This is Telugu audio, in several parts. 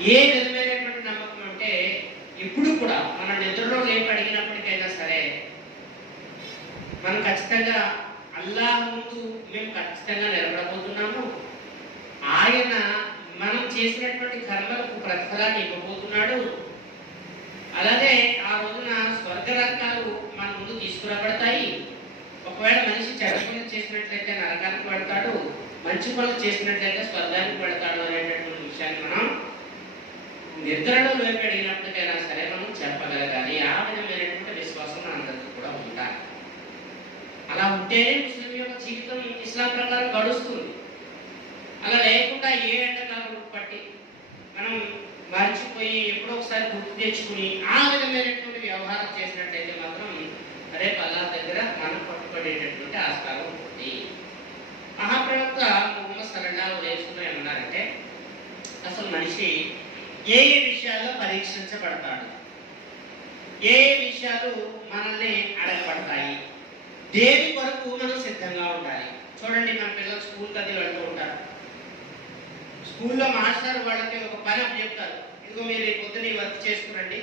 ఏ విధమైనటువంటి నమ్మకం అంటే ఇప్పుడు కూడా మన నిద్రలో లేపు అడిగినప్పటికైనా సరే మనం ఖచ్చితంగా అల్లా ముందు మేము ఖచ్చితంగా నిలబడబోతున్నాము. ఆయన మనం చేసినటువంటి కర్మలకు ప్రతిఫలాన్ని ఇవ్వబోతున్నాడు. అలాగే ఆ రోజున స్వర్గరత్నాలు మన ముందు తీసుకురాబడతాయి. ఒకవేళ మనిషి చెడ్డ పనులు చేసినట్లయితే నరకానికి పడతాడు మంచి పనులు చేసినట్లయితే స్వర్గానికి పడతాడు అనేటటువంటి విషయాన్ని మనం నిద్రలో లోకి అడిగినప్పటికైనా సరే మనం చెప్పగలగాలి. ఆ విధమైనటువంటి విశ్వాసం మనందరికీ కూడా ఉండాలి. అలా ఉంటేనే ముస్లిం యొక్క జీవితం ఇస్లాం ప్రకారం గడుస్తుంది. అలా లేకుండా ఏ ఎండకాలం పట్టి మనం మర్చిపోయి ఎప్పుడో ఒకసారి గుర్తు తెచ్చుకుని ఆ విధమైనటువంటి వ్యవహారం చేసినట్టయితే మాత్రం రేపు అలా దగ్గర మనం పట్టుబడేటటువంటి ఆస్కారం ఉంటుంది. మహాప్రవక్త ముహమ్మద్ సల్లల్లాహు వేసుకుని ఏమన్నారంటే అసలు మనిషి ఏ ఏ విషయాల్లో పరీక్షించబడతాడు? ఏ ఏ విషయాలు మనల్ని అడగబడతాయి? దేని కొరకు మనం సిద్ధంగా ఉండాలి? చూడండి మన పిల్లలు స్కూల్కి అది వెళ్తూ ఉంటారు. స్కూల్లో మాస్టర్ వాళ్ళకి ఒక పని అప్పు చెప్తారు. ఇదిగో మీరు ఈ పొద్దున వర్క్ చేసుకురండి.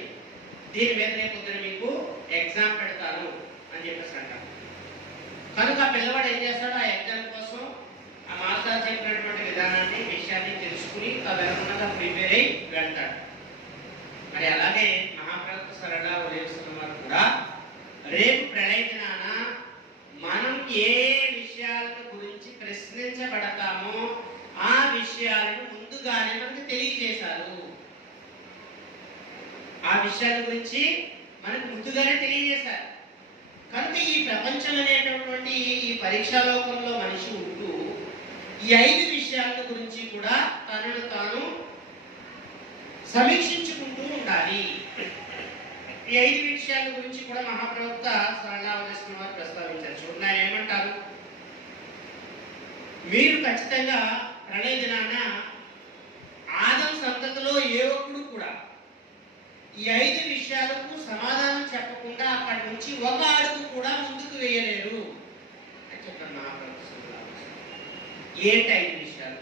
దీని మీద రేపు పొద్దున మీకు ఎగ్జామ్ పెడతాను అని చెప్పేసి అంటారు. కనుక పిల్లవాడు ఏం చేస్తాడు ఆ ఎగ్జామ్ కోసం ఆ మాస్టర్ చెప్పినటువంటి విధానాన్ని విషయాన్ని తెలుసుకుని ప్రిపేర్ అయి వెళ్తాడు. మరి అలాగే మహాప్రభు సరళ ఉదయస్తున్నారు కూడా రేపు ప్రళయ దినాన మనం ఏ విషయాల గురించి ప్రశ్నించబడతామో ఆ విషయాలను ముందుగానే మనకు తెలియజేశారు. ఆ విషయాల గురించి మనకు ముందుగానే తెలియజేశారు. కనుక ఈ ప్రపంచం అనేటటువంటి ఈ పరీక్షా లోకంలో మనిషి ఉంటూ ఈ ఐదు విషయాల గురించి కూడా తనను తాను సమీక్షించుకుంటూ ఉండాలి. ఈ ఐదు విషయాల గురించి కూడా మహాప్రవక్త సరళావదేశం వారు ప్రస్తావించారు. చూడండి ఆయన ఏమంటారు? మీరు ఖచ్చితంగా ప్రళయ దినాన ఆదం సంతతిలో ఏ ఒక్కడు కూడా ఈ ఐదు విషయాలకు సమాధానం చెప్పకుండా అక్కడి నుంచి ఒక అడుగు కూడా ముందుకు వేయలేరు అని చెప్పారు మహాప్రవక్త సల్లల్లాహు అలైహి వసల్లం. ఏంటి ఐదు విషయాలు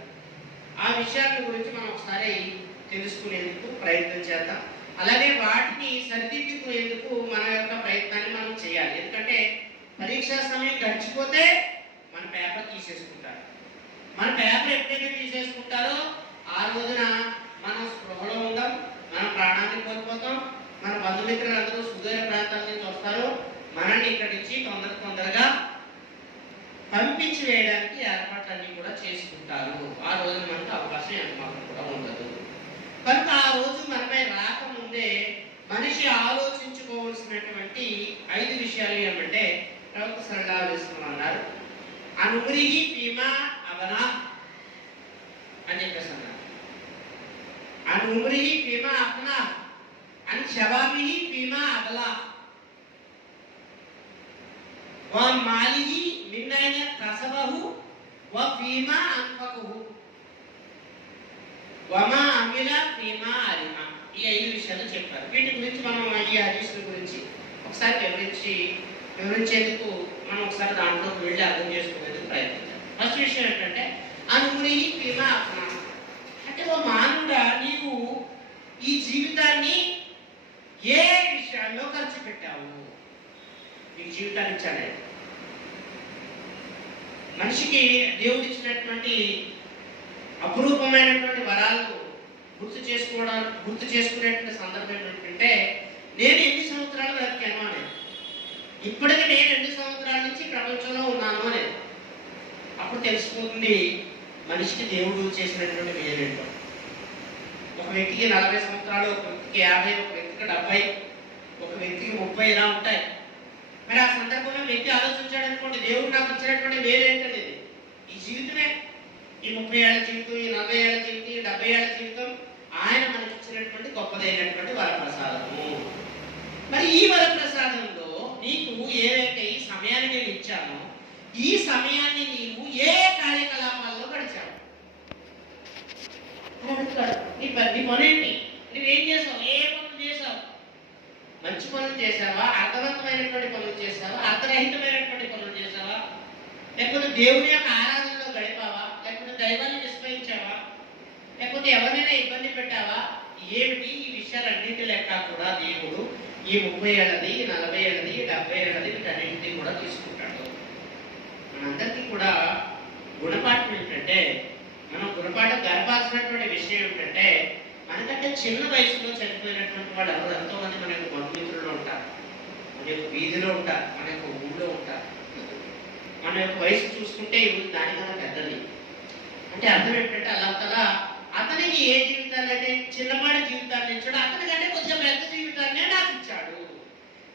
ఆ విషయాల గురించి మనం ఒకసారి తెలుసుకునేందుకు ప్రయత్నం చేద్దాం. అలాగే వాటిని సరిదిద్దుకునేందుకు మన యొక్క ప్రయత్నాన్ని మనం చేయాలి. ఎందుకంటే పరీక్షా సమయం గడిచిపోతే మన పేపర్ తీసేసుకుంటారు. మన పేపర్ ఎప్పుడైతే తీసేసుకుంటారో ఆ రోజున మనం స్పృహలో ఉందాం మన ప్రాణాన్ని కోల్పోతాం మన బంధుమిత్రులందరూ సుదూర ప్రాంతాల నుంచి వస్తారు. మనల్ని ఇక్కడి నుంచి తొందర తొందరగా పంపించి వేయడానికి ఏర్పాట్లన్నీ కూడా చేసుకుంటారు. ఆ రోజు మనకు అవకాశం ఎంత మాత్రం కూడా ఉండదు. కనుక ఆ రోజు మనపై రాకముందే మనిషి ఆలోచించుకోవాల్సినటువంటి ఐదు విషయాలు ఏమంటే ప్రవక్త సరళాలు అన్నారు అనుమరిగి భీమా అవనా అని చెప్పేసి అన్నారు. అన్ భీమా ఫీమా అని అన్ భీమా ఫీమా అబలా వ మాలిహి మిన్ కసబహు వ ఫీమా అన్ఫకుహు వమా అమిల ఫీమా అలిమ ఈ ఐదు విషయాలు చెప్పారు. వీటి గురించి మనం ఈ హదీసుల గురించి ఒకసారి వివరించి వివరించేందుకు మనం ఒకసారి దాంట్లో వెళ్ళి అర్థం చేసుకునేందుకు ప్రయత్నించాలి ఫస్ట్ విషయం ఏంటంటే అనుగుణి ఫీమా అఫ్నా అంటే ఓ మానవుడా నీవు ఈ జీవితాన్ని ఏ విషయాల్లో ఖర్చు పెట్టావు? నీకు జీవితాన్ని ఇచ్చాను మనిషికి దేవుడు ఇచ్చినటువంటి అపురూపమైనటువంటి వరాలు గుర్తు చేసుకోవడం గుర్తు చేసుకునేటువంటి సందర్భం ఏంటంటే నేను ఎన్ని సంవత్సరాలు బ్రతికాను అనేది. ఇప్పటికి నేను ఎన్ని సంవత్సరాల నుంచి ప్రపంచంలో ఉన్నాను అనేది. అప్పుడు తెలిసిపోతుంది మనిషికి దేవుడు చేసినటువంటి మేలేంటో ఒక వ్యక్తికి నలభై సంవత్సరాలు ఒక వ్యక్తికి యాభై ఒక వ్యక్తికి డెబ్బై ఒక వ్యక్తికి ముప్పై ఇలా ఉంటాయి. మరి ఆ సందర్భంలో వ్యక్తి ఆలోచించాడు అనుకోండి దేవుడు నాకు ఇచ్చినటువంటి మేలేంటనేది ఈ జీవితమే. ఈ ముప్పై ఏళ్ళ జీవితం ఈ నలభై ఏళ్ళ జీవితం ఈ డెబ్బై ఏళ్ళ జీవితం ఆయన మనకి ఇచ్చినటువంటి గొప్పదైనటువంటి వరప్రసాదము. మరి ఈ వరప్రసాదంలో నీకు ఏవైతే ఈ సమయాన్ని నేను ఇచ్చానో ఈ సమయాన్ని నీవు ఏ కార్యకలాపాల్లో గడిచావు? నీ పని పనేంటి? నువ్వేం చేసావు? ఏ పనులు చేసావు? మంచి పనులు చేసావా అర్థవంతమైనటువంటి పనులు చేసావా అర్థరహితమైనటువంటి పనులు చేసావా లేకపోతే దేవుని యొక్క ఆరాధనలో గడిపావా? లేకపోతే దైవాన్ని విస్మరించావా? లేకపోతే ఎవరినైనా ఇబ్బంది పెట్టావా? ఏమిటి ఈ విషయాలన్నింటి లెక్క కూడా దేవుడు ఈ ముప్పై ఏళ్ళది నలభై ఏళ్ళది డెబ్బై ఏళ్ళది వీటన్నింటినీ కూడా తీసుకుంటాడు. మనందరికీ కూడా గుణపాఠం ఏంటంటే మనం గుణపాఠం గర్భాల్సినటువంటి విషయం ఏమిటంటే మనకంటే చిన్న వయసులో చనిపోయినటువంటి వాళ్ళు ఎవరు? ఎంతో మంది మన యొక్క బంధుమిత్రులు ఉంటారు. మన యొక్క వీధిలో ఉంటారు. మన యొక్క ఊళ్ళో ఉంటారు. మన యొక్క వయసు చూసుకుంటే ఇప్పుడు దానికన్నా పెద్దది అంటే అర్థం ఏంటంటే అలా తలా అతనికి ఏ జీవితాన్ని అంటే చిన్నపాటి జీవితాన్ని ఇచ్చాడు అతనికంటే కొంచెం పెద్ద జీవితాన్నే నాకు ఇచ్చాడు.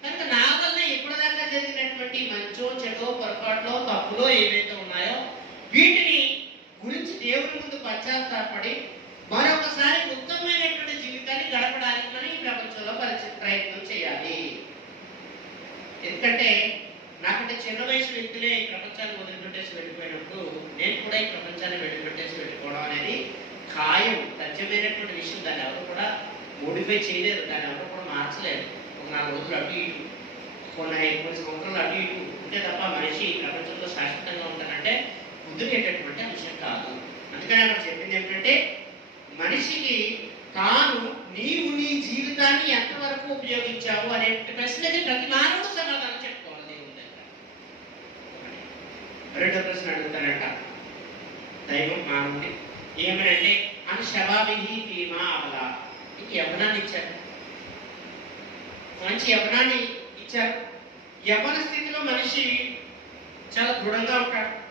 కనుక నా వల్ల ఇప్పటిదాకా జరిగినటువంటి మంచో చెడో పొరపాట్లో తప్పులో ఏవైతే ఉన్నాయో వీటిని గురించి దేవుని ముందు పశ్చాత్తాపడి మరొకసారి ఉత్తమమైనటువంటి జీవితాన్ని గడపడానికి మనం ఈ ప్రపంచంలో పరిచ ప్రయత్నం చేయాలి. ఎందుకంటే నాకంటే చిన్న వయసు వ్యక్తులే ఈ ప్రపంచాన్ని వదిలిపెట్టేసి వెళ్ళిపోయినప్పుడు నేను కూడా ఈ ప్రపంచాన్ని వదిలిపెట్టేసి వెళ్ళిపోవడం అనేది ఖాయం తథ్యమైనటువంటి విషయం. దాన్ని ఎవరు కూడా మోడిఫై చేయలేరు దాన్ని ఎవరు కూడా మార్చలేరు ఒక నాలుగు రోజులు అటు ఇటు కొన్ని కొన్ని సంవత్సరాలు అటు ఇటు ఉంటే తప్ప మనిషి ఈ ప్రపంచంలో శాశ్వతంగా ఉంటానంటే కుదిరేటటువంటి అంశం కాదు. అందుకని అక్కడ చెప్పింది ఏంటంటే మనిషికి తాను నీవు నీ జీవితాన్ని ఎంతవరకు ఉపయోగించావు అనే ప్రశ్నకి ప్రతి మానవుడు సమాధానం చెప్పుకోవాలి దేవుని దగ్గర. రెండో ప్రశ్న అడుగుతానంట. దైవం మానవుడి. ఏమనంటే అని శవాభిహి భీమా అవలా. నీకు యవనాన్ని ఇచ్చారు. మంచి యవనాన్ని ఇచ్చారు. యవన స్థితిలో మనిషి చాలా దృఢంగా ఉంటాడు.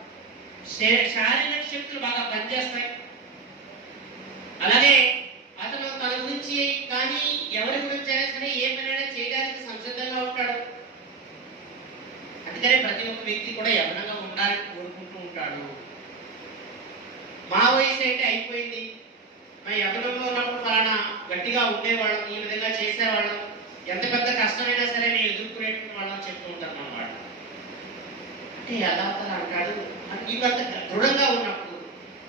శారీరక శక్తులు బాగా పనిచేస్తాయి. అలాగే అతను తన గురించి కానీ ఎవరి గురించి అయినా సరే ఏ పనైనా చేయడానికి సంసిద్ధంగా ఉంటాడు. అందుకనే ప్రతి ఒక్క వ్యక్తి కూడా యవనంగా ఉండాలని కోరుకుంటూ ఉంటాడు. మా వయసు అయితే అయిపోయింది. మా యవనంలో ఉన్నప్పుడు ఫలానా గట్టిగా ఉండేవాళ్ళం ఈ విధంగా చేసేవాళ్ళం. ఎంత పెద్ద కష్టమైనా సరే నేను ఎదుర్కొనేటువంటి వాళ్ళం చెప్తూ ఉంటాను అన్నమాట అంటే ఎలా అంటాడు? నీవంత దృఢంగా ఉన్నప్పుడు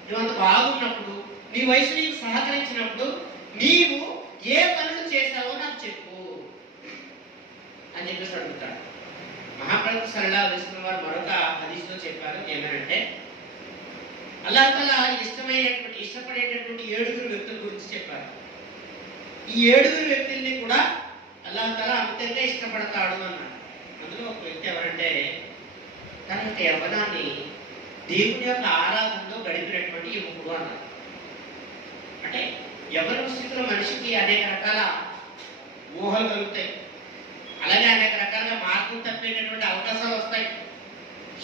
నువ్వంత బాగున్నప్పుడు నీ వయసు నీకు సహకరించినప్పుడు నీవు ఏ పనులు చేశావో నాకు చెప్పు. అని చెప్పేసి అడుగుతాడు. మహాప్రభు సరళ విష్ణు వారు మరొక హదీస్లో చెప్పారు ఏమనంటే అల్లా తల ఇష్టమైనటువంటి ఇష్టపడేటటువంటి ఏడుగురు వ్యక్తుల గురించి చెప్పారు. ఈ ఏడుగురు వ్యక్తుల్ని కూడా అల్లా తల అమితంగా ఇష్టపడతాడు అన్నాడు. అందులో ఒక వ్యక్తి ఎవరంటే తన యొక్క యవనాన్ని దేవుని యొక్క ఆరాధనలో గడిపినటువంటి యువకుడు అన్నారు అంటే యవ్వన స్థితిలో మనిషికి అనేక రకాల ఊహలు కలుగుతాయి అలాగే అనేక రకాలుగా మార్గం తప్పేటటువంటి అవకాశాలు వస్తాయి.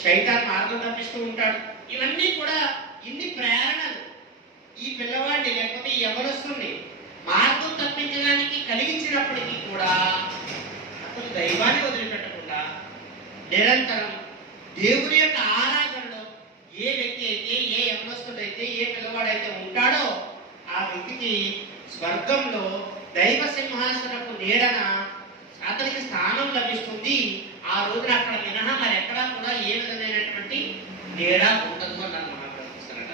శైతాన్ మార్గం తప్పిస్తూ ఉంటాడు. ఇవన్నీ కూడా ఇన్ని ప్రేరణలు ఈ పిల్లవాడిని లేకపోతే ఈ యవనస్తుని మార్గం తప్పించడానికి కలిగించినప్పటికీ కూడా అతను దైవాన్ని వదిలిపెట్టకుండా నిరంతరం దేవుని యొక్క ఆరాధనలో ఏ వ్యక్తి అయితే ఏ యవనస్తుడైతే ఏ పిల్లవాడైతే ఉంటాడో ఆ వ్యక్తికి స్వర్గంలో దైవ సింహాసనపు నీడన అతనికి స్థానం లభిస్తుంది. ఆ రోజున అక్కడ మినహా మరి ఎక్కడా కూడా ఏ విధమైనటువంటి నీడ ఉండదు అన్నారు మహాప్రభు సరళ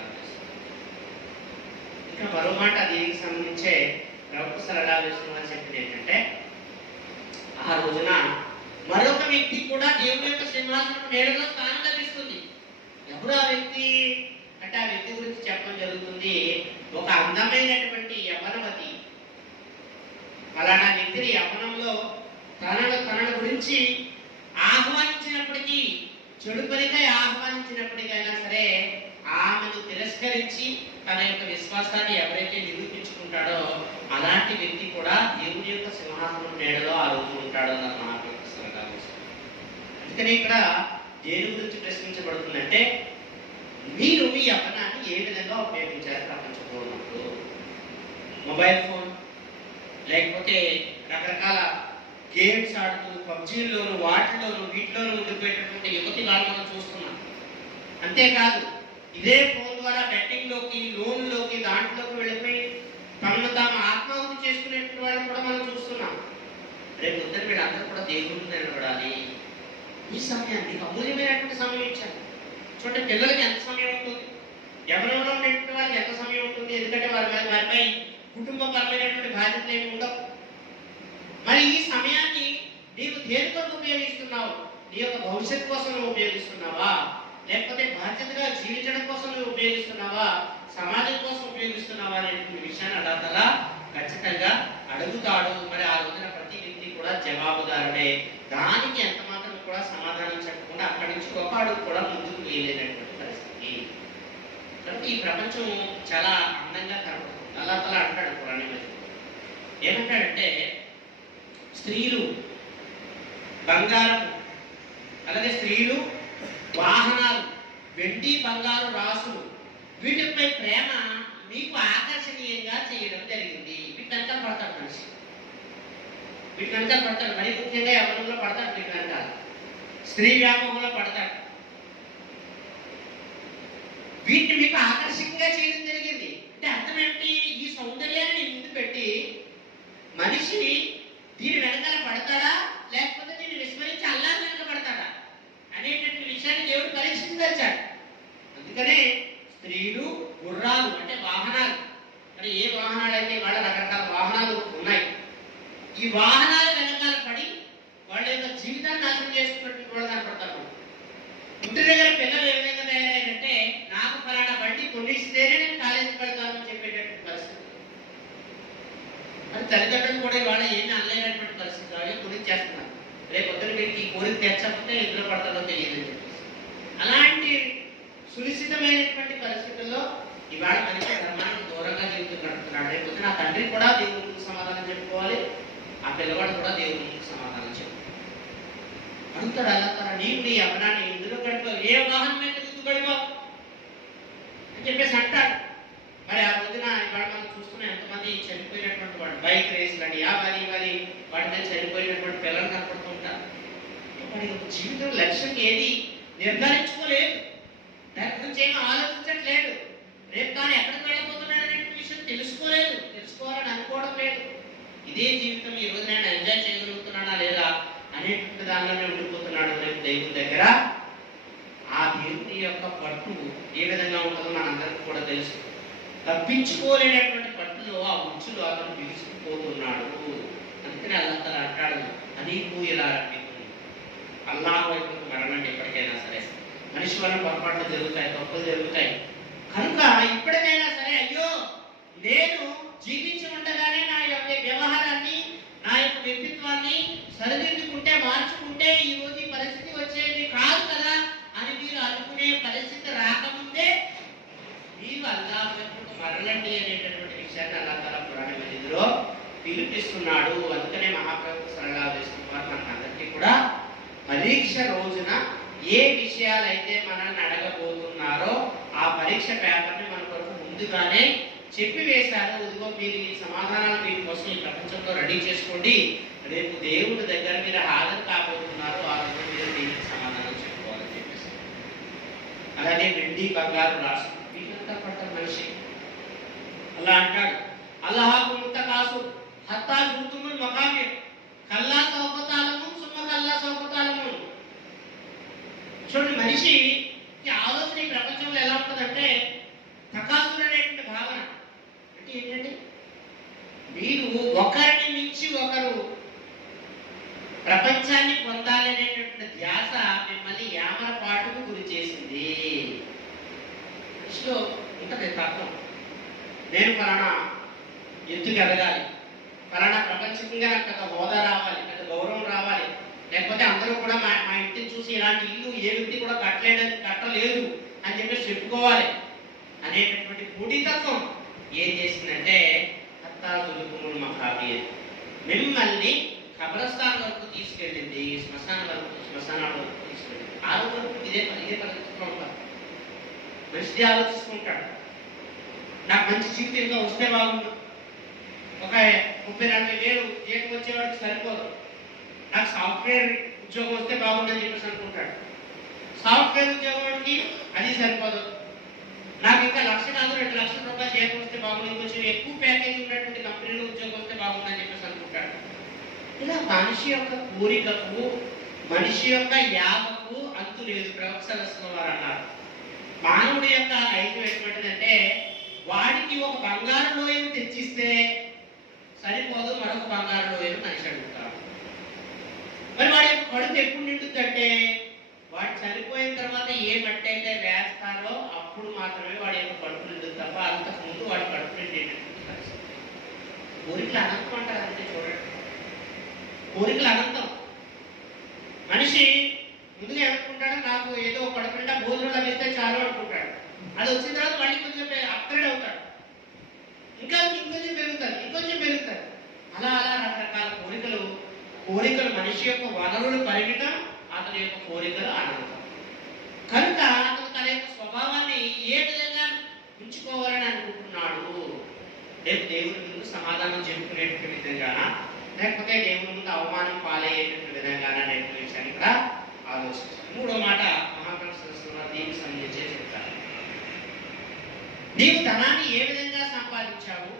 ఇంకా మరో మాట దీనికి సంబంధించే ప్రభు సరళా విష్ణు అని చెప్పింది ఏంటంటే ఆ రోజున మరొక వ్యక్తి కూడా దేవుని యొక్క సింహాసనం నీడలో స్థానం లభిస్తుంది. ఎవరు ఆ వ్యక్తి? అంటే ఆ వ్యక్తి గురించి చెప్పడం జరుగుతుంది. ఒక అందమైనటువంటి యవనవతి ఫలానా వ్యక్తిని యవనంలో తనను తనను గురించి ఆహ్వానించినప్పటికీ చెడు పనికై ఆహ్వానించినప్పటికైనా సరే ఆమెను తిరస్కరించి తన యొక్క విశ్వాసాన్ని ఎవరైతే నిరూపించుకుంటాడో అలాంటి వ్యక్తి కూడా దేవుని యొక్క సింహాసనం నేడలో ఆ ఉంటాడో నాకు అన్న అందుకని ఇక్కడ దేని గురించి ప్రశ్నించబడుతుందంటే మీరు మీ యవ్వనాన్ని ఏ విధంగా ఉపయోగించారు ప్రపంచంలో ఉన్నప్పుడు మొబైల్ ఫోన్ లేకపోతే రకరకాల గేమ్స్ ఆడుతూ పబ్జీల్లోను వాటిల్లోను వీటిలోనూ ఉండిపోయేటటువంటి యువతి వాళ్ళు మనం చూస్తున్నాం. అంతేకాదు ఇదే ఫోన్ ద్వారా బెట్టింగ్లోకి లోన్లోకి దాంట్లోకి వెళ్ళిపోయి తమను తాము ఆత్మాహుతి చేసుకునేటువంటి వాళ్ళని కూడా మనం చూస్తున్నాం. రేపు ఉద్దరు వీళ్ళందరూ కూడా దేవుడు నిలబడాలి ఈ సమయాన్ని అమూల్యమైనటువంటి సమయం ఇచ్చారు. చూడండి పిల్లలకి ఎంత సమయం ఉంటుంది? ఎవరెవరో ఉండేటువంటి వాళ్ళకి ఎంత సమయం ఉంటుంది? ఎందుకంటే వారి మీద వారిపై కుటుంబపరమైనటువంటి బాధ్యతలు ఏమి ఉండవు. మరి ఈ సమయాన్ని నీవు దేనితో ఉపయోగిస్తున్నావు? నీ యొక్క భవిష్యత్తు కోసం నువ్వు ఉపయోగిస్తున్నావా? లేకపోతే బాధ్యతగా జీవించడం కోసం నువ్వు ఉపయోగిస్తున్నావా? సమాజం కోసం ఉపయోగిస్తున్నావా అనేటువంటి విషయాన్ని అడగలా ఖచ్చితంగా అడుగుతాడు. మరి ఆ రోజున ప్రతి వ్యక్తి కూడా జవాబుదారుడే. దానికి ఎంత మాత్రం కూడా సమాధానం చెప్పకుండా అక్కడి నుంచి గొప్ప అడుగు కూడా ముందు వేయలేనటువంటి పరిస్థితి. కనుక ఈ ప్రపంచం చాలా అందంగా కనబడుతుంది. అలా తల అంటాడు పురాణ ఏమంటాడంటే స్త్రీలు బంగారం అలాగే స్త్రీలు వాహనాలు వెండి బంగారు రాసులు వీటిపై ప్రేమ మీకు ఆకర్షణీయంగా చేయడం జరిగింది. వీటి పడతాడు మనిషి. వీటి పడతాడు. మరి ముఖ్యంగా ఎవరిలో పడతాడు? వీటి వెనకాల. స్త్రీ వ్యామోహంలో పడతాడు. వీటిని మీకు ఆకర్షకంగా చేయడం జరిగింది. అంటే అర్థం ఏమిటి ఈ సౌందర్యాన్ని ముందు పెట్టి మనిషిని దీని వెనకాల పడతాడా లేకపోతే దీన్ని విస్మరించి అల్లా వెనక పడతాడా అనేటువంటి విషయాన్ని దేవుడు పరీక్షించాడు అందుకనే స్త్రీలు గుర్రాలు అంటే వాహనాలు మరి ఏ వాహనాలు అయితే వాళ్ళ రకరకాల వాహనాలు ఉన్నాయి ఈ వాహనాల వెనకాల పడి వాళ్ళ యొక్క జీవితాన్ని నాశనం చేసుకున్నటువంటి వాళ్ళు కనపడతారు ఇంటి దగ్గర పిల్లలు ఏ విధంగా తయారయ్యారంటే నాకు ఫలానా బండి కొనిస్తేనే నేను కాలేజీకి వెళ్తానని చెప్పేటటువంటి పరిస్థితి అది తల్లిదండ్రులు కూడా ఇవాళ ఏమీ అనలేనటువంటి పరిస్థితి వాళ్ళే కొని చేస్తున్నారు రేపు పొద్దున వీరికి ఈ కోరిక తెచ్చకపోతే ఇంట్లో పడతారో తెలియదు అని చెప్పేసి అలాంటి సునిశ్చితమైనటువంటి పరిస్థితుల్లో ఇవాళ మనిషి ధర్మానికి దూరంగా జీవితం గడుపుతున్నాడు రేపు నా తండ్రి కూడా దేవుడికి సమాధానం చెప్పుకోవాలి. ఆ పిల్లవాడు కూడా దేవుడికి సమాధానం చెప్పుకోవాలి. అంతడు అలా నీవు నీ అమనాన్ని ఇందులో గడిపావు? ఏ వాహనం మీద ఎందుకు గడిపావు? అని చెప్పేసి అంటాడు. మరి ఆ రోజున ఇవాళ మనం చూస్తున్న ఎంతమంది చనిపోయినటువంటి వాడు బైక్ రేసులని అని ఆ మరి మరి వాటి మీద చనిపోయినటువంటి పిల్లలు కనపడుతుంటారు వాడి యొక్క జీవితం లక్ష్యం ఏది? నిర్ధారించుకోలేదు. దాని గురించి ఏమీ ఆలోచించట్లేదు. రేపు కానీ ఎక్కడికి వెళ్ళబోతున్నాడు అనే విషయం తెలుసుకోలేదు. తెలుసుకోవాలని అనుకోవడం లేదు. ఇదే జీవితం ఈ రోజు నేను ఎంజాయ్ చేయగలుగుతున్నానా లేదా అనేటువంటి దానిలోనే ఉండిపోతున్నాడు రేపు దేవుని దగ్గర. ఆ దేవుని యొక్క పట్టు ఏ విధంగా ఉంటుందో మనందరికీ కూడా తెలుసు. తప్పించుకోలేనటువంటి పట్టులో ఆ ఉచ్చులో అతను బిగుసుకుపోతున్నాడు. అందుకని అల్లా అంటాడు అనీకు ఇలా మీకు అల్లాహ్ వైపు మరణం ఎప్పటికైనా సరే. మనిషి వల్ల పొరపాట్లు జరుగుతాయి తప్పులు జరుగుతాయి. కనుక ఇప్పటికైనా సరే అయ్యో నేను జీవించి ఉండగానే నా యొక్క వ్యవహారాన్ని నా యొక్క వ్యక్తిత్వాన్ని సరిదిద్దుకుంటే మార్చుకుంటే ఈ రోజు పరిస్థితి వచ్చేది కాదు కదా అని మీరు అనుకునే పరిస్థితి రాకముందే మీరు అల్లా మరణండి అనేటటువంటి విషయాన్ని అల్లా తల పురాణ పిలిపిస్తున్నాడు. అందుకనే మహాప్రభు సరళా వారు మనకు అందరికీ కూడా పరీక్ష రోజున ఏ విషయాలైతే మనల్ని అడగబోతున్నారో ఆ పరీక్ష పేపర్ని మన కొరకు ముందుగానే చెప్పి వేశారు. ఇదిగో మీరు ఈ సమాధానాలు మీకోసం ఈ ప్రపంచంలో రెడీ చేసుకోండి. రేపు దేవుడి దగ్గర మీరు హాజరు కాబోతున్నారు. ఆ రోజు మీరు దీనికి సమాధానం చెప్పుకోవాలని చెప్పేసి. అలానే వెండి బంగారు రాసు. వీళ్ళంతా పడ్డ మనిషి. అలా అంటాడు. అల్లాహకు కాసు హత్తా జుతుముల్ మకామి. కల్లా సౌకతాలము సుమ్మ కల్లా సౌకతాలము. చూడండి మనిషి ఈ ఆలోచన ఈ ప్రపంచంలో ఎలా ఉంటుందంటే తకాసులు అనేటువంటి భావన అంటే ఏంటంటే మీరు ఒకరిని మించి ఒకరు ప్రపంచాన్ని పొందాలనేటువంటి ధ్యాస మిమ్మల్ని యామరపాటుకు గురి చేసింది. మనిషిలో ఉంటుంది తత్వం నేను ఫలానా ఎందుకు ఎదగాలి. ఫలానా ప్రపంచంగా నాకు పెద్ద హోదా రావాలి పెద్ద గౌరవం రావాలి. లేకపోతే అందరూ కూడా మా మా ఇంటిని చూసి ఇలాంటి ఇల్లు ఏ వ్యక్తి కూడా కట్టలేదు కట్టలేదు అని చెప్పేసి చెప్పుకోవాలి అనేటటువంటి పోటీతత్వం ఏం చేసిందంటే హత్తా దులుకుముల్ మహావీర్ మిమ్మల్ని కబరస్థాన్ వరకు తీసుకెళ్ళింది శ్మశాన వరకు శ్మశానాల వరకు తీసుకెళ్ళింది. ఆ రోజు వరకు ఇదే ఇదే పరిస్థితిలో ఉంటారు. మనిషి ఆలోచిస్తుంటాడు. నాకు మంచి జీవితంగా వస్తే బాగుండు. ఒక ముప్పై నలభై వేలు జీతం వచ్చేవాడికి సరిపోదు. నాకు సాఫ్ట్వేర్ ఉద్యోగం వస్తే బాగుందని చెప్పేసి అనుకుంటాడు. సాఫ్ట్వేర్ ఉద్యోగానికి అది సరిపోదు. నాకు ఇంకా లక్ష కాదు రెండు లక్షల రూపాయలు జీతం బాగుంది కొంచెం ఎక్కువ ప్యాకేజ్ ఉన్నటువంటి కంపెనీలో ఉద్యోగం వస్తే బాగుందని చెప్పేసి అనుకుంటాడు. ఇలా మనిషి యొక్క కోరికకు మనిషి యొక్క యాగకు అంతు లేదు ప్రవక్సలసిన వారు అన్నారు. మానవుడి యొక్క నైజం ఎటువంటిదంటే వాడికి ఒక బంగారు లోయను తెచ్చిస్తే సరిపోదు మరొక బంగారు లోయను మనిషి అడుగుతాడు. మరి వాడి యొక్క కడుపు ఎప్పుడు నిండుతుందంటే వాడు చనిపోయిన తర్వాత ఏ మట్టి అయితే వేస్తారో అప్పుడు మాత్రమే వాడు యొక్క కడుపు నిండు తప్ప అంతకుముందు వాడు కడుపు నిండేటటువంటి కోరికలు అనంతం అంటారు అంతే చూడండి. కోరికలు అనంతం. మనిషి ముందుగా ఏమనుకుంటాడు? నాకు ఏదో కడుపు నిండా భోజనం లభిస్తే చాలు అనుకుంటాడు. అది వచ్చిన కోరికలు అనంతం కనుక అతను తన యొక్క స్వభావాన్ని ఏ విధంగా ఉంచుకోవాలని అనుకుంటున్నాడు? రేపు దేవుని ముందు సమాధానం చెప్పుకునేటువంటి విధంగానా? లేకపోతే దేవుని ముందు అవమానం పాలయ్యేటువంటి విధంగానా అనేటువంటి విషయాన్ని ఇక్కడ ఆలోచించాలి మూడో మాట మహాప్రశ్న దీనికి సంబంధించే చెప్తాను నీవు ధనాన్ని ఏ విధంగా సంపాదించావు?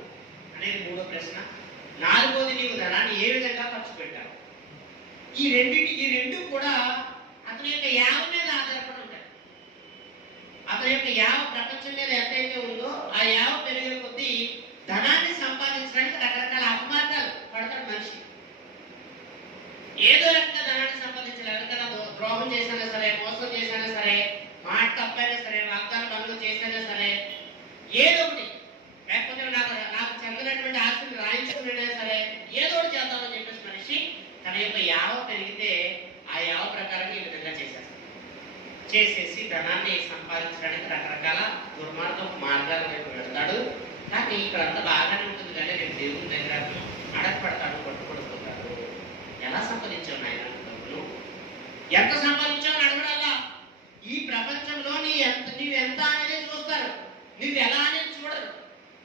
అనేది మూడో ప్రశ్న. నాలుగోది నీవు ధనాన్ని ఏ విధంగా ఖర్చు పెట్టావు? ఈ రెండింటి ఈ రెండు కూడా అతని యొక్క యావ మీద ఆధారపడి ఉంటాయి అతని యొక్క యావ ప్రపంచం మీద ఎంతైతే ఉందో ఆ యావ పెరిగే కొద్దీ ధనాన్ని సంపాదించడానికి రకరకాల అపమార్గాలు పడతాడు మనిషి. ఏదో రకంగా ధనాన్ని సంపాదించాలి ఎవరికైనా ద్రోహం చేసినా సరే మోసం చేసినా సరే మాట తప్పైనా సరే వాగ్దాన పనులు చేసినా సరే ఏదో ఒకటి లేకపోతే నాకు నాకు చెందినటువంటి ఆస్తిని రాయించుకున్నా సరే ఏదో ఒకటి చేద్దామని చెప్పేసి మనిషి తన యొక్క యావ పెరిగితే ఆ యావ ప్రకారం ఈ విధంగా చేసేస్తాడు చేసేసి ధనాన్ని సంపాదించడానికి రకరకాల దుర్మార్గం మార్గాల వైపు వెళ్తాడు కానీ ఇక్కడ అంతా బాగానే ఉంటుంది. కానీ రేపు దేవుని దగ్గర అడగపడతాడు పట్టుకొడుకుంటాడు ఎలా సంపాదించావు నాయన డబ్బులు ఎంత సంపాదించావు అడగడాలా? ఈ ప్రపంచంలో నీ ఎంత నీవు ఎంత అనేది చూస్తారు. నువ్వు ఎలా అనేది చూడరు.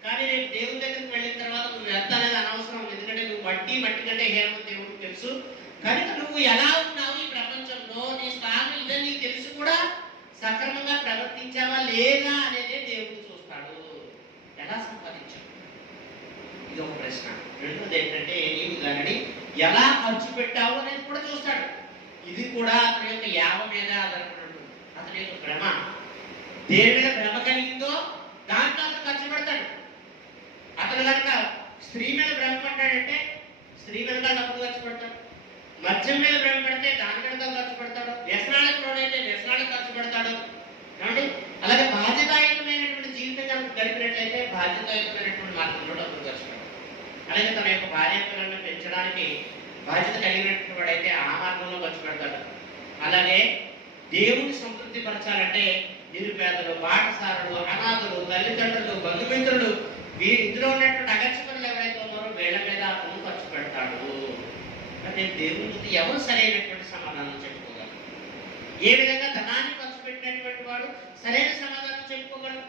కానీ రేపు దేవుని దగ్గరికి వెళ్ళిన తర్వాత నువ్వు ఎంత అనేది అనవసరం. ఎందుకంటే నువ్వు వడ్డీ మట్టి కంటే హేమ దేవుడికి తెలుసు. కనుక నువ్వు ఎలా ఉన్నావు ఈ ప్రపంచంలో? నీ స్థానం ఇదే నీకు తెలుసు కూడా సక్రమంగా ప్రవర్తించావా లేదా అనేది దేవుడు చూస్తాడు. ఎలా సంపాదించావు? ఇది ఒక ప్రశ్న. రెండోది ఏంటంటే నీవు దానిని ఎలా ఖర్చు పెట్టావు అనేది కూడా చూస్తాడు. ఇది కూడా అతని యొక్క యావ మీద ఆధారపడి అతని యొక్క భ్రమ. దేని మీద భ్రమ కలిగిందో దాంట్లో అతను ఖర్చు పెడతాడు. అతను కనుక స్త్రీ మీద భ్రమ పడ్డాడంటే స్త్రీ మీద డబ్బులు ఖర్చు పెడతాడు. మద్యం మీద భ్రమపడితే పెడితే దాని ఖర్చు పెడతాడు? వ్యసనాలకు లోనైతే వ్యసనాలకు ఖర్చు పెడతాడు. కాబట్టి అలాగే బాధ్యతాయుతమైనటువంటి జీవితం కనుక గడిపినట్లయితే బాధ్యతాయుతమైనటువంటి మార్గంలో డబ్బులు ఖర్చు పెడతాడు అలాగే తన యొక్క భార్య పిల్లలను పెంచడానికి బాధ్యత కలిగినటువంటి వాడైతే ఆ మార్గంలో ఖర్చు పెడతాడు. అలాగే దేవుని సంతృప్తి పరచాలంటే నిరుపేదలు బాటసారులు అనాథులు తల్లిదండ్రులు బంధుమిత్రులు వీరి ఇందులో ఉన్నటువంటి అగత్యపనులు ఎవరైతే ఉన్నారో వీళ్ళ మీద అంటే దేవునికి ఎవరు సరైనటువంటి సమాధానం చెప్పుకోగలరు? ఏ విధంగా ధనాన్ని ఖర్చు పెట్టినటువంటి వాడు సరైన సమాధానం చెప్పుకోగలరు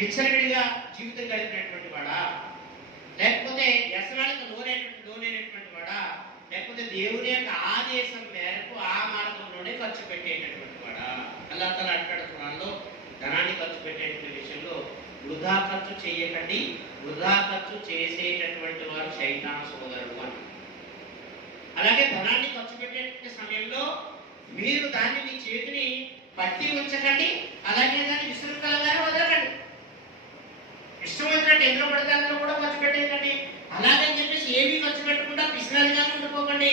విచ్చలవిడిగా జీవితం గడిపినటువంటి వాడా? లేకపోతే వ్యసనాలకు లోనైనటువంటి లోనైనటువంటి వాడా? లేకపోతే దేవుని యొక్క ఆదేశం మేరకు ఆ మార్గంలోనే ఖర్చు పెట్టేటటువంటి వాడా? అల్లా తల అంటాడు ఖురాన్లో ధనాన్ని ఖర్చు పెట్టేటువంటి విషయంలో వృధా ఖర్చు చేయకండి. వృధా ఖర్చు చేసేటటువంటి వారు శైతాన సోదరుడు అని. అలాగే ధనాన్ని ఖర్చు పెట్టే సమయంలో మీరు దాన్ని మీ చేతిని పట్టి ఉంచకండి అలాగే దాన్ని విసురుకలంగానే వదలకండి. ఇష్టం వచ్చినట్టు ఎన్నో పడతానో కూడా ఖర్చు పెట్టేయకండి. అలాగని చెప్పేసి ఏమీ ఖర్చు పెట్టకుండా పిసినారిగా ఉండిపోకండి.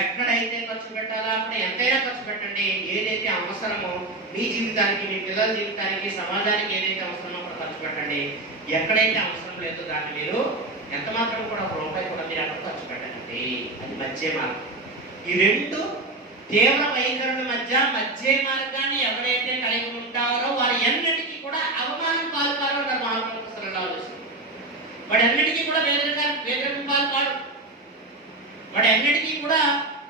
ఎక్కడైతే ఖర్చు పెట్టాలా అక్కడ ఎంతైనా ఖర్చు పెట్టండి. ఏదైతే అవసరమో మీ జీవితానికి మీ పిల్లల జీవితానికి సమాజానికి ఏదైతే అవసరమో అక్కడ ఖర్చు పెట్టండి. ఎక్కడైతే అవసరం లేదో దాన్ని మీరు ఎంత మాత్రం కూడా ఒక రూపాయి కూడా మీరు అక్కడ ఖర్చు పెట్టండి అది మధ్య మార్గం. ఈ రెండు తీవ్ర వైఖరుల మధ్య మధ్య మార్గాన్ని ఎవరైతే కలిగి ఉంటారో వారి ఎన్నటికీ కూడా అవమానం పాల్పారో నా మహాప్రభు వాడు ఎన్నటికీ కూడా వేదన వేదన పాల్పాడు వాడు ఎన్నటికీ కూడా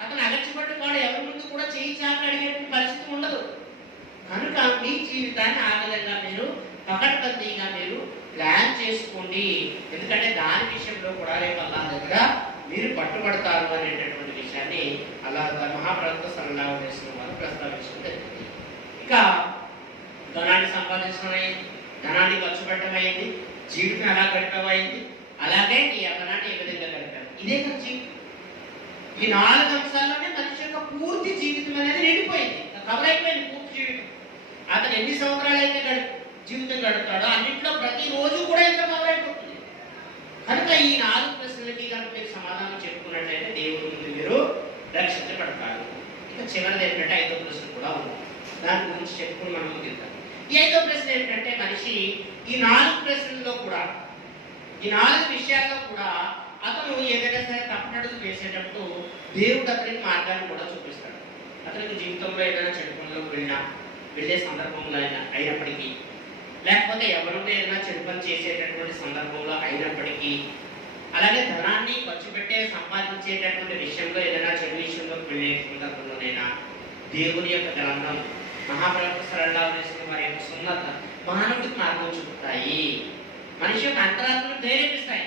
అతను అగర్చబడి వాడు ఎవరి ముందు కూడా చేయి చాపి అడిగేటువంటి పరిస్థితి ఉండదు. కనుక మీ జీవితాన్ని ఆ విధంగా మీరు పకడ్బందీగా మీరు ప్లాన్ చేసుకోండి. ఎందుకంటే దాని విషయంలో కూడా రేపు అల్లా దగ్గర మీరు పట్టుబడతారు అనేటటువంటి విషయాన్ని అలా మహాప్రభుత్వ సల్లాహు చేసిన వారు ప్రస్తావించడం జరిగింది. ఇక ధనాన్ని సంపాదించడం అయింది ధనాన్ని ఖర్చు పెట్టడం అయింది జీవితం ఎలా గడపడం అయింది అలాగే నీ ధనాన్ని ఏ విధంగా గడిపారు? ఇదే కదా జీవితం ఈ నాలుగు అంశాల్లోనే మనిషి యొక్క పూర్తి జీవితం అనేది నిండిపోయింది. కవర్ అయిపోయింది పూర్తి జీవితం. అతను ఎన్ని సంవత్సరాలు అయితే గడుపు జీవితం గడుపుతాడో. అన్నింటిలో ప్రతిరోజు కూడా ఇంత మొదలైపోతుంది అయిపోతుంది. కనుక ఈ నాలుగు ప్రశ్నలకి కనుక మీరు సమాధానం చెప్పుకున్నట్లయితే దేవుడి ముందు మీరు రక్షించబడతారు. ఇంకా చివరిది ఏంటంటే ఐదో ప్రశ్న కూడా ఉంది. దాని గురించి చెప్పుకుని మనం ముందుకెళ్తాం. ఈ ఐదో ప్రశ్న ఏంటంటే మనిషి ఈ నాలుగు ప్రశ్నల్లో కూడా ఈ నాలుగు విషయాల్లో కూడా అతను ఏదైనా సరే తప్పనడుగు వేసేటప్పుడు దేవుడు అతనికి మార్గాన్ని కూడా చూపిస్తాడు. అతనికి జీవితంలో ఏదైనా చెడు పనులకు వెళ్ళినా వెళ్ళే సందర్భంలో అయినా అయినప్పటికీ లేకపోతే ఎవరితో ఏదైనా చెడు పని చేసేటటువంటి సందర్భంలో అయినప్పటికీ అలాగే ధనాన్ని ఖర్చు పెట్టే సంపాదించేటటువంటి విషయంలో ఏదైనా చెడు విషయంలో వెళ్ళే సందర్భంలోనైనా దేవుని యొక్క గ్రంథం మహాప్రభు సరళ వారి యొక్క సున్నత మానవుడికి మార్గం చూపుతాయి. మనిషి యొక్క అంతరాత్మను ప్రేరేపిస్తాయి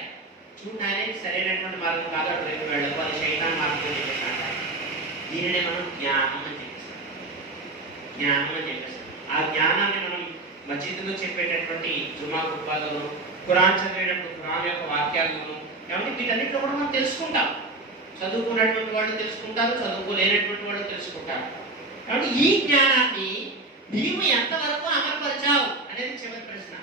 చూడడానికి సరైనటువంటి మార్గం కాదు అటువైపు వెళ్ళకు అది శైతాన్ మార్గం అని చెప్పేసి దీనినే మనం జ్ఞానం అని చెప్పేస్తాం. జ్ఞానం అని చెప్పేస్తాం. ఆ జ్ఞానాన్ని మనం మసీదులో చెప్పేటటువంటి జుమా కుబ్బాలోను ఖురాన్ చదివేటప్పుడు ఖురాన్ యొక్క వాక్యాలను కాబట్టి వీటన్నిటిలో కూడా మనం తెలుసుకుంటాం. చదువుకున్నటువంటి వాళ్ళు తెలుసుకుంటారు చదువుకోలేనటువంటి వాళ్ళు తెలుసుకుంటారు. కాబట్టి ఈ జ్ఞానాన్ని నీవు ఎంతవరకు అమలుపరిచావు అనేది చివరి ప్రశ్న.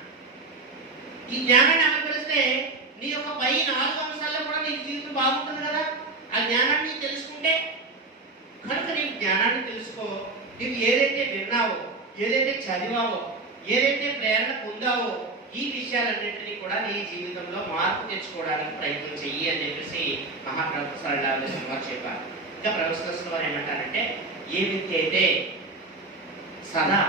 ఈ జ్ఞానాన్ని అమలుపరిస్తే నీ యొక్క పై నాలుగు అంశాల్లో కూడా నీ జీవితం బాగుంటుంది కదా? ఆ జ్ఞానాన్ని తెలుసుకుంటే? కనుక నీవు జ్ఞానాన్ని తెలుసుకో. నీవు ఏదైతే విన్నావో ఏదైతే చదివావో ఏదైతే ప్రేరణ పొందావో ఈ విషయాలన్నింటినీ కూడా నీ జీవితంలో మార్పు తెచ్చుకోవడానికి ప్రయత్నం చెయ్యి అని చెప్పేసి మహాప్రభుత్వ వారు చెప్పారు. ఇంకా ప్రొఫెసర్స్ వారు ఏమంటారంటే ఏ వ్యక్తి అయితే సదా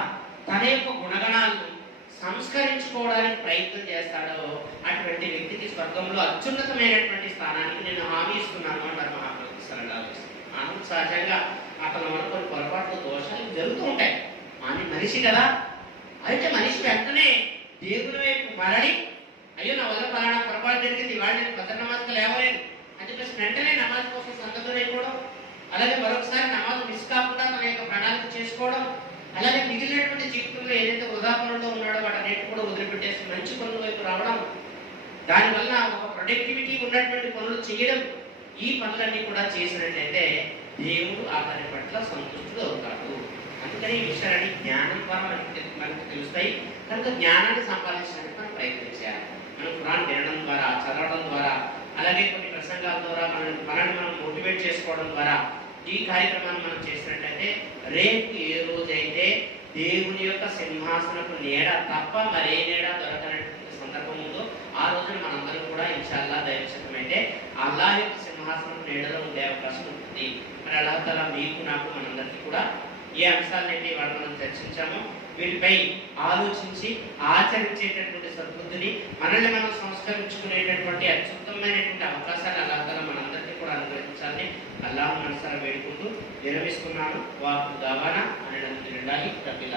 తన యొక్క గుణగణాలను సంస్కరించుకోవడానికి ప్రయత్నం చేస్తాడో అటువంటి వ్యక్తికి స్వర్గంలో అత్యున్నతమైనటువంటి స్థానానికి నేను హామీ ఇస్తున్నాను అంటారు మహాప్రభు మనం సహజంగా అతను అనుకుని పొరపాట్లు దోషాలు జరుగుతూ ఉంటాయి. అని మనిషి కదా అయితే మనిషి వెంటనే దేవుని వైపు మరలి అయ్యో నా వల్ల పలానా పొరపాటు జరిగింది ఇవాళ నేను పెద్ద నమాజ్కి లేవలేదు. అని చెప్పేసి వెంటనే నమాజ్ కోసం సంగతులు అయిపోవడం అలాగే మరొకసారి నమాజ్ మిస్ కాకుండా తన యొక్క ప్రణాళిక చేసుకోవడం అలాగే మిగిలినటువంటి జీవితంలో ఏదైతే ఉదాహరణలో ఉన్నాడో వాటన్నిటి కూడా వదిలిపెట్టేసి మంచి పనుల వైపు రావడం దానివల్ల ఒక ప్రొడక్టివిటీ ఉన్నటువంటి పనులు చేయడం ఈ పనులన్నీ కూడా చేసినట్లయితే దేవుడు అతని పట్ల సంతుష్టుడు అవుతాడు. అందుకని ఈ విషయాలని జ్ఞానం ద్వారా మనకు తెలుస్తాయి. కనుక జ్ఞానాన్ని సంపాదించడానికి మనం ప్రయత్నం చేయాలి. మనం ఖురాన్ వినడం ద్వారా చదవడం ద్వారా అలాగే కొన్ని ప్రసంగాల ద్వారా మనం మనల్ని మనం మోటివేట్ చేసుకోవడం ద్వారా ఈ కార్యక్రమాన్ని మనం చేసినట్లయితే రేపు ఏ రోజైతే దేవుని యొక్క సింహాసనపు నీడ తప్ప మరే నీడ దొరకనటువంటి సందర్భం ఉందో ఆ రోజున మనందరం కూడా ఇన్షాల్లా దైవశకమైతే అల్లా యొక్క సింహాసనం నీడలో ఉండే అవకాశం ఉంటుంది. మరి అల్లాహ్ తఆలా మీకు నాకు మనందరికీ కూడా ఏ అంశాలైతే ఇవాళ మనం చర్చించామో. వీటిపై ఆలోచించి ఆచరించేటటువంటి సద్బుద్ధిని మనల్ని మనం సంస్కరించుకునేటటువంటి అత్యుత్తమైనటువంటి అవకాశాలు అల్లాహ్ మనందరికీ కూడా అనుగ్రహించాలని అల్లాహ్ మనసారా వేడుకుంటూ విరమిస్తున్నాను. వాకు దావానా అని నన్ను రబ్బిల్